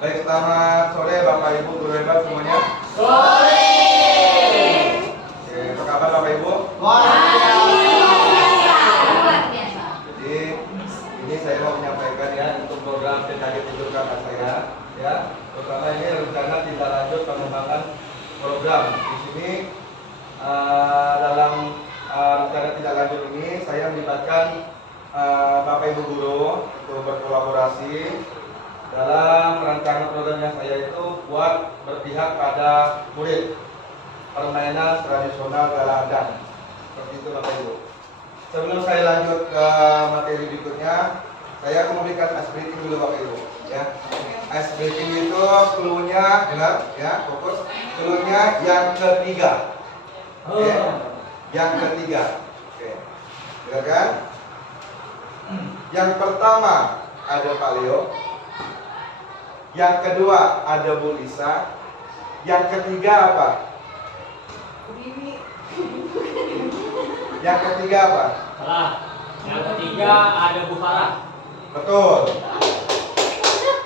Baik, selamat sore Bapak Ibu guru hebat semuanya. Sore. Oke, apa kabar Bapak Ibu? Luar biasa. Jadi ini saya mau menyampaikan ya untuk program PKG tunjukkan saya ya. Pertama ini rencana tindak lanjut pengembangan program. Di sini dalam rencana tindak lanjut ini saya melibatkan Bapak Ibu guru untuk berkolaborasi dalam rancangan programnya saya itu buat berpihak pada murid permainan tradisional Galadang. Seperti itu Bapak Ibu. Sebelum saya lanjut ke materi berikutnya, saya akan memberikan ice breaking dulu Bapak Ibu ya. Ice breaking itu clue-nya dengar ya, fokus. Clue-nya yang ketiga. Oke. Yang ketiga. Oke. Dengar kan? Yang pertama ada Pak Leo. Yang kedua ada Bu Lisa. Yang ketiga apa? Yang ketiga apa? Salah. Yang ketiga ada Bu Farah. Betul.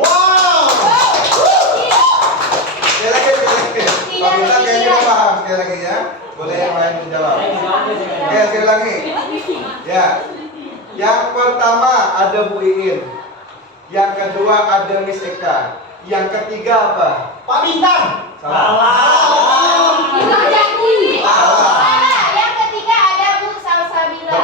Wow. Sekali lagi. Kalau kita kayaknya paham sekali lagi ya. Boleh yang lain menjawab. Oke, sekali lagi. Ya. Yang pertama ada Bu Iin. Yang kedua ada Miss Eka. Yang ketiga apa? Pak Bintang. Salah. Itu jadi. Salah. Salah. Yang ketiga ada Bu Salsabila.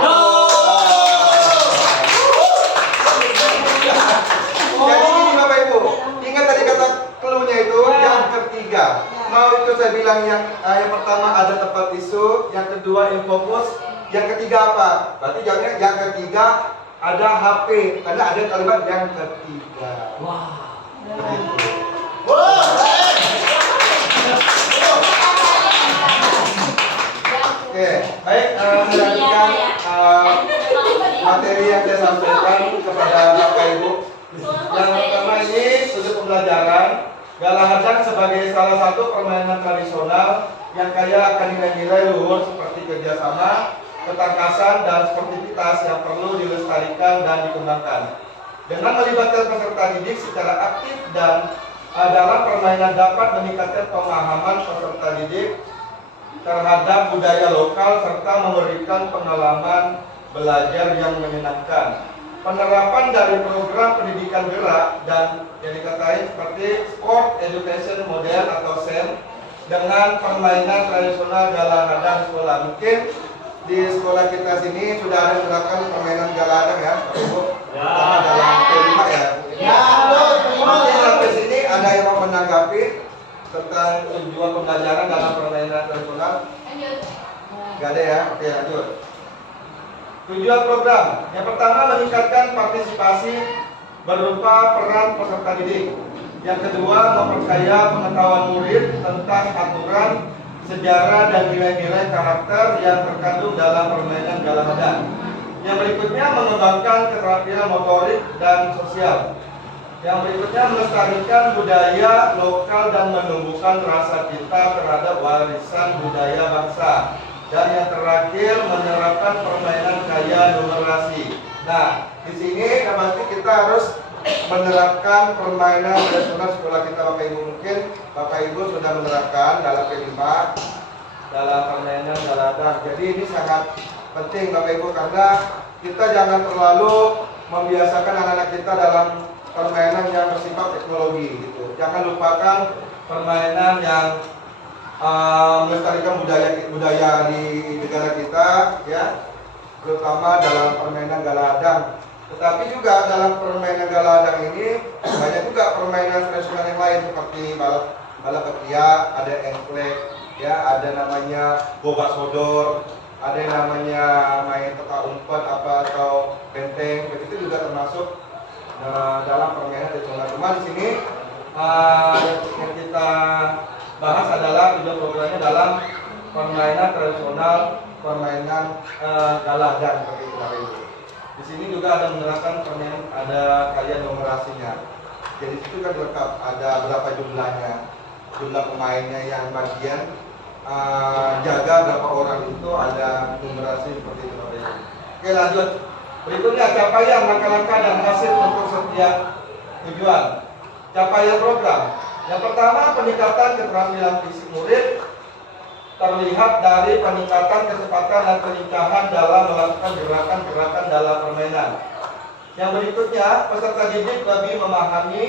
Jadi gini Bapak Ibu, ingat tadi kata clue-nya itu yang ketiga. Mau itu saya bilang yang pertama ada tempat tisu, yang kedua info fokus, yang ketiga apa? Berarti jawabnya yang ketiga ada HP, karena ada kalimat yang ketiga. Wah. Begitu. Oke, baik, melanjutkan materi yang saya sampaikan kepada Bapak Ibu. Yang pertama ini sudut pembelajaran. Galadang sebagai salah satu permainan tradisional yang kaya akan nilai-nilai luhur seperti kerjasama, ketangkasan, dan sportivitas yang perlu dilestarikan dan dikembangkan. Dengan melibatkan peserta didik secara aktif dan dalam permainan dapat meningkatkan pemahaman peserta didik terhadap budaya lokal serta memberikan pengalaman belajar yang menyenangkan. Penerapan dari program pendidikan gerak dan yang dikatain seperti Sport Education Model atau SEM dengan permainan tradisional Galadang sekolah. Mungkin di sekolah kita sini sudah ada yang menerapkan permainan Galadang ya, Bapak Ibu. Pertama dalam P5 ya. Ya, Mungkin sampai sini ada yang mau menanggapi tentang tujuan pembelajaran dalam permainan tradisional? Lanjut. Gak ada ya? Oke, lanjut. Tujuan program yang pertama meningkatkan partisipasi berupa peran peserta didik. Yang kedua memperkaya pengetahuan murid tentang aturan, sejarah dan nilai-nilai karakter yang terkandung dalam permainan Galadang. Yang berikutnya mengembangkan keterampilan motorik dan sosial. Yang berikutnya melestarikan budaya lokal dan menumbuhkan rasa cinta terhadap warisan budaya bangsa. Dan yang terakhir menerapkan permainan kaya numerasi. Nah, di sini pasti kita harus menerapkan permainan tradisional sekolah kita Bapak Ibu. Mungkin Bapak Ibu sudah menerapkan dalam P5 dalam permainan Galadang. Jadi ini sangat penting Bapak Ibu karena kita jangan terlalu membiasakan anak-anak kita dalam permainan yang bersifat teknologi gitu. Jangan lupakan permainan yang melestarikan budaya di negara kita ya, terutama dalam permainan Galadang. Tetapi juga dalam permainan Galadang ini banyak juga permainan tradisional yang lain seperti balap ketiak, ada engklek, ya, ada namanya gobak sodor, ada yang namanya main peta umpet atau benteng, begitu juga termasuk dalam permainan tradisional. Cuma di sini yang kita bahas adalah tujuan programnya dalam permainan tradisional, permainan Galadang seperti itu Bapak Ibu. Di sini juga ada menerapkan permainan, ada kaya numerasinya. Jadi itu kan lengkap, ada berapa jumlahnya, jumlah pemainnya yang bagian jaga berapa orang itu, ada numerasi seperti itu Bapak Ibu. Oke, lanjut. Berikutnya capaian langkah-langkah dan hasil untuk setiap tujuan. Capaian program. Yang pertama, peningkatan keterampilan fisik murid terlihat dari peningkatan kecepatan dan kelincahan dalam melakukan gerakan-gerakan dalam permainan. Yang berikutnya, peserta didik lebih memahami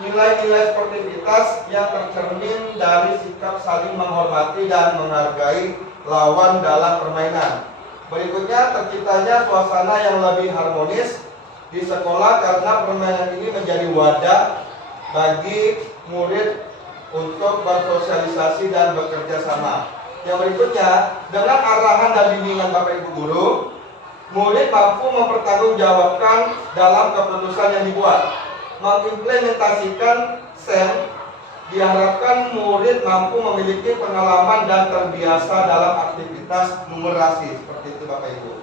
nilai-nilai sportivitas yang tercermin dari sikap saling menghormati dan menghargai lawan dalam permainan. Berikutnya, terciptanya suasana yang lebih harmonis di sekolah karena permainan ini menjadi wadah bagi murid untuk bersosialisasi dan bekerja sama. Yang berikutnya, dengan arahan dan bimbingan Bapak Ibu Guru, murid mampu mempertanggungjawabkan dalam keputusan yang dibuat. Mengimplementasikan SEM, diharapkan murid mampu memiliki pengalaman dan terbiasa dalam aktivitas numerasi. Seperti itu Bapak Ibu.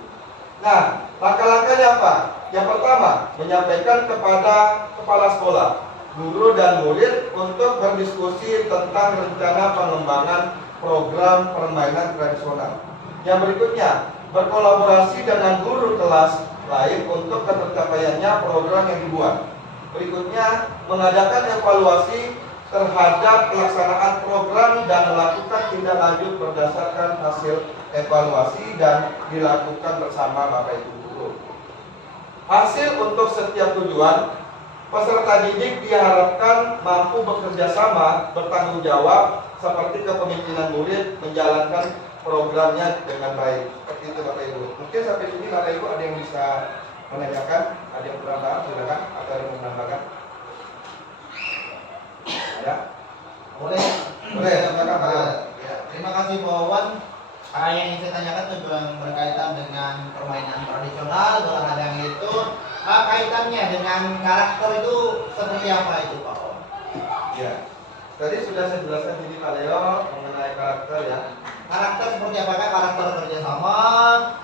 Nah, langkah-langkahnya apa? Yang pertama, menyampaikan kepada kepala sekolah, guru dan murid untuk berdiskusi tentang rencana pengembangan program permainan tradisional. Yang berikutnya, berkolaborasi dengan guru kelas lain untuk tercapaiannya program yang dibuat. Berikutnya, mengadakan evaluasi terhadap pelaksanaan program dan melakukan tindak lanjut berdasarkan hasil evaluasi dan dilakukan bersama Bapak Ibu Guru. Hasil untuk setiap tujuan, peserta didik diharapkan mampu bekerja sama, bertanggung jawab, seperti kepemimpinan murid menjalankan programnya dengan baik. Seperti itu Bapak Ibu. Mungkin sampai sini Bapak Ibu ada yang bisa menanyakan, ada yang kurang paham, silakan, atau ada yang mau menambahkan? Ada? Boleh. Silakan Pak. Ya, terima kasih Pak Wawan. Yang ingin saya tanyakan itu yang berkaitan dengan permainan tradisional, olahraga itu, kaitannya dengan karakter itu seperti apa itu Pak Wawan? Ya. Tadi sudah saya jelaskan ini Pak Leo mengenai karakter ya. Karakter seperti apakah karakter kerjasama?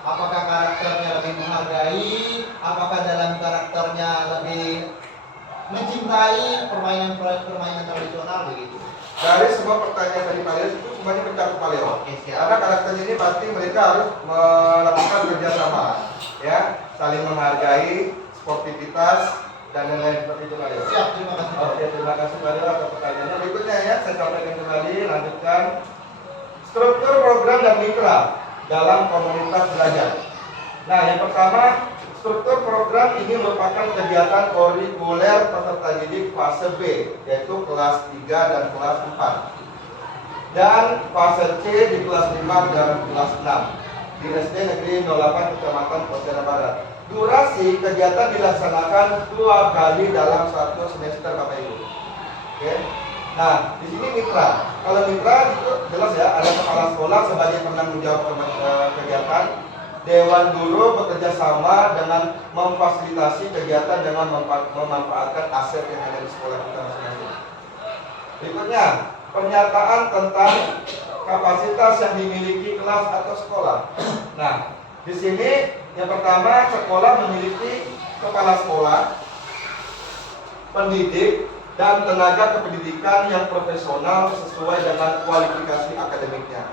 Apakah karakternya lebih menghargai? Apakah dalam karakternya lebih mencintai permainan tradisional begitu? Dari semua pertanyaan dari Pak Leo itu semuanya mencakup Pak Leo. Oke, siap. Karena karakternya ini pasti mereka harus melakukan kerjasama, ya, saling menghargai, sportivitas dan lain-lain seperti itu Pak Leo. Siap, terima kasih. Oke, terima kasih Pak Leo atas pertanyaannya. Berikutnya ya, saya sampaikan kembali, lanjutkan. Struktur program dan mitra dalam komunitas belajar. Nah, yang pertama, struktur program ini merupakan kegiatan kurikuler peserta didik fase B, yaitu kelas 3 dan kelas 4. Dan fase C di kelas 5 dan kelas 6 di SD Negeri 08 Kecamatan Pontianak Barat. Durasi kegiatan dilaksanakan 2 kali dalam 1 semester Bapak Ibu. Oke. Nah, di sini mitra. Kalau mitra itu jelas ya, ada kepala sekolah sebagai penanggung jawab kegiatan. Dewan guru bekerja sama dengan memfasilitasi kegiatan dengan memanfaatkan aset yang ada di sekolah kita masing-masing. Berikutnya, pernyataan tentang kapasitas yang dimiliki kelas atau sekolah. Nah, di sini yang pertama, sekolah memiliki kepala sekolah, pendidik, dan tenaga kependidikan yang profesional sesuai dengan kualifikasi akademiknya.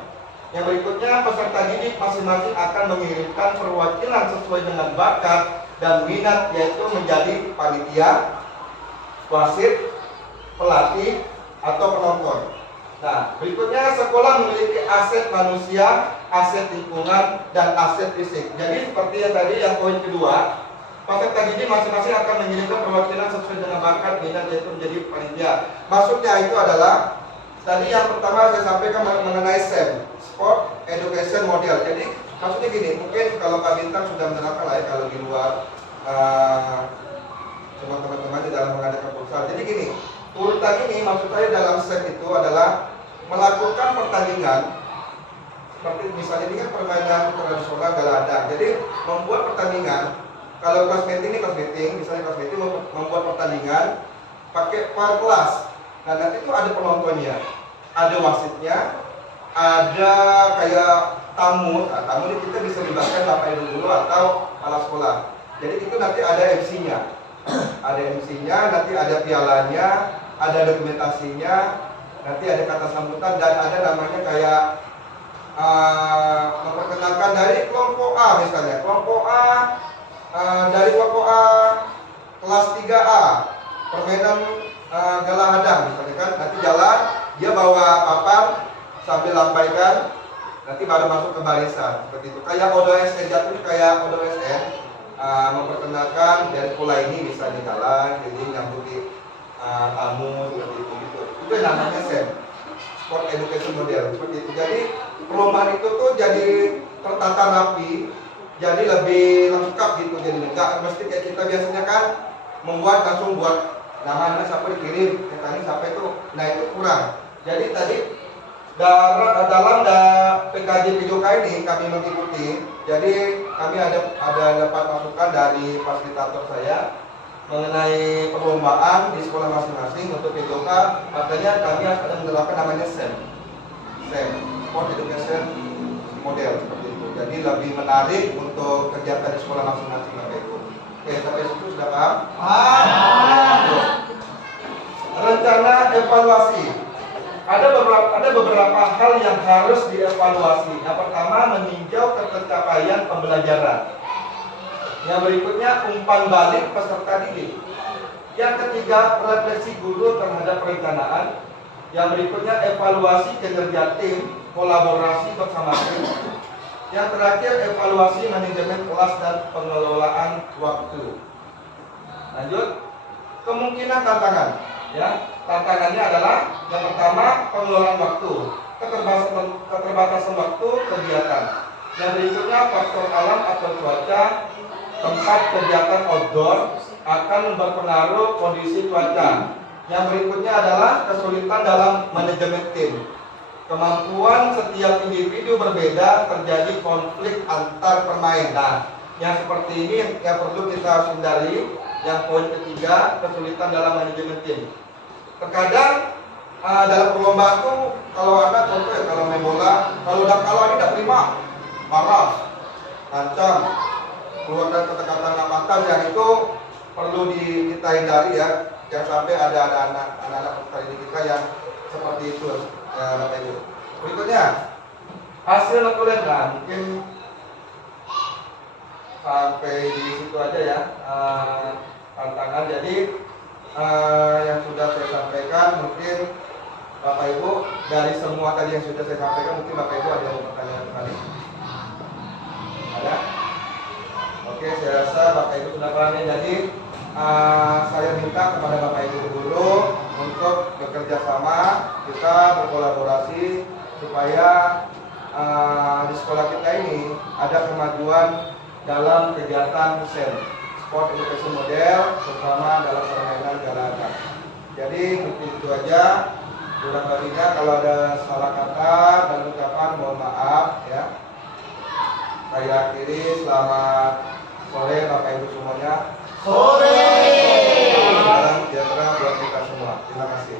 Yang berikutnya, peserta didik masing-masing akan mengirimkan perwakilan sesuai dengan bakat dan minat, yaitu menjadi panitia, wasit, pelatih, atau penonton. Nah, berikutnya sekolah memiliki aset manusia, aset lingkungan, dan aset fisik. Jadi seperti yang tadi, yang poin kedua, peserta didik masing-masing akan mengirimkan perwakilan sesuai dengan bakat, minat, yaitu menjadi panitia. Maksudnya itu adalah, tadi yang pertama saya sampaikan mengenai SEM, Sport Education Model. Jadi maksudnya gini, mungkin kalau Pak Bintang sudah menerapkan lah ya, kalau di luar semua teman-teman di dalam mengadakan futsal. Jadi gini, urutan ini maksud saya dalam SEM itu adalah melakukan pertandingan. Seperti misalnya ini kan permainan tradisional galadang. Jadi membuat pertandingan. Kalau kelas meeting ini kelas meeting, misalnya kelas meeting membuat pertandingan pakai per kelas. Nah, nanti itu ada penontonnya, ada wasitnya, ada kayak tamu. Nah, tamu ini kita bisa libatkan Bapak Ibu Guru atau kepala sekolah. Jadi itu nanti ada MC-nya, ada MC-nya, nanti ada pialanya, ada dokumentasinya, nanti ada kata sambutan, dan ada namanya kayak memperkenalkan dari kelompok A misalnya, kelompok A. Dari kelompok A kelas 3A permainan galah hadang misalnya kan, nanti jalan dia bawa papan sambil lambaikan, nanti baru masuk ke barisan seperti itu. Kayak ODSN jatuh kayak ODSN memperkenalkan dari pola ini bisa di jalan, jadi nyambuti tamu seperti itu gitu. Itu yang namanya SEM, Sport Education Model seperti itu. Jadi perlombaan itu tuh jadi tertata rapi, jadi lebih lengkap gitu. Jadi nggak mesti kayak kita biasanya kan membuat langsung buat nama siapa dikirim, ini sampai itu, nah itu kurang. Jadi tadi dalam PKJ PJOK ini kami mengikuti, jadi kami ada dapat masukan dari fasilitator saya mengenai perlombaan di sekolah masing-masing untuk PJOK. Artinya kami ada menerapkan namanya SEM, Sport Education Model seperti itu. Jadi lebih menarik untuk kegiatan di sekolah masing-masing Bapak Ibu. Oke, sampai situ sudah paham? Rencana evaluasi. Ada beberapa hal yang harus dievaluasi. Yang pertama, meninjau pencapaian pembelajaran. Yang berikutnya, umpan balik peserta didik. Yang ketiga, refleksi guru terhadap perencanaan. Yang berikutnya, evaluasi kinerja tim, kolaborasi bersama tim. Yang terakhir, evaluasi manajemen kelas dan pengelolaan waktu. Lanjut, kemungkinan tantangan. Ya, tantangannya adalah yang pertama pengelolaan waktu, keterbatasan waktu kegiatan. Yang berikutnya faktor alam atau cuaca, tempat kegiatan outdoor akan berpengaruh kondisi cuaca. Yang berikutnya adalah kesulitan dalam manajemen tim. Kemampuan setiap individu berbeda, terjadi konflik antar pemain. Nah, yang seperti ini yang perlu kita hindari. Yang poin ketiga, kesulitan dalam manajemen tim. Terkadang dalam perlombaan tuh kalau ada contoh ya, kalau main bola, kalau ini tidak terima, marah, ancam, keluarkan kata-kata nggak pantas, yang itu perlu kita hindari ya. Jangan sampai ada anak-anak peserta didik kita yang seperti itu ya, Bapak Ibu. Berikutnya hasil kuliah, nah mungkin sampai di situ aja ya tantangan. Jadi yang sudah saya sampaikan, mungkin Bapak Ibu dari semua tadi yang sudah saya sampaikan, mungkin Bapak Ibu ada yang mau bertanya kembali? Ada? Oke, saya rasa Bapak Ibu sudah paham ya. Jadi saya minta kepada Bapak Ibu guru untuk bekerja sama, kita berkolaborasi supaya di sekolah kita ini ada kemajuan dalam kegiatan SEM, Sport Education Model, terutama dalam permainan galakan. Jadi mungkin itu aja. Kurang lebihnya kalau ada salah kata dan ucapan mohon maaf ya. Saya akhiri, selamat sore Bapak Ibu semuanya. Sore. Salam sejahtera buat kita semua. Terima kasih.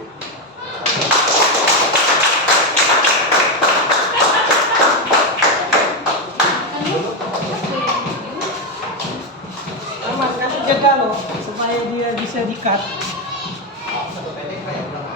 Mas, kamu jaga loh supaya dia bisa di-cut.